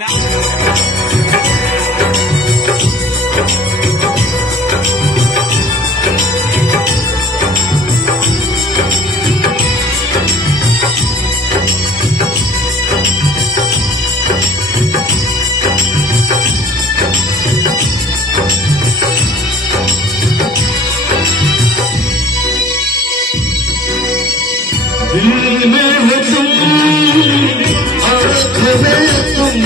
दिल में हो तुम, आँखों में तुम,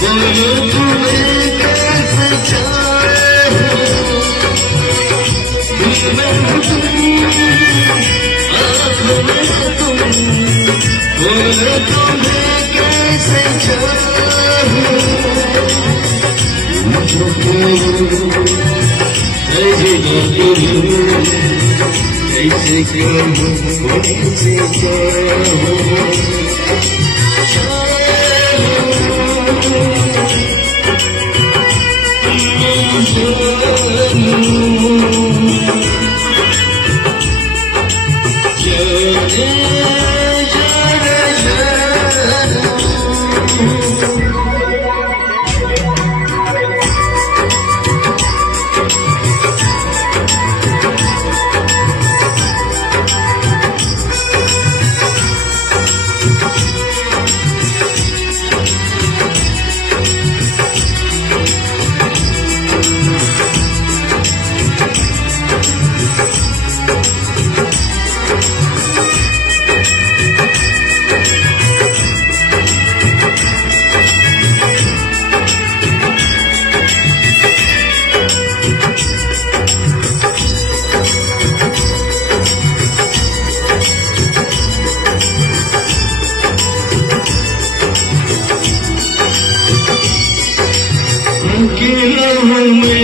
बोलो तुम्हें कैसे चाहे हो। दिल में हो तुम, आँखों में तुम, बोलो तुम्हें कैसे चाहे हो। कैसे क्या हो, कैसे क्या हो। कि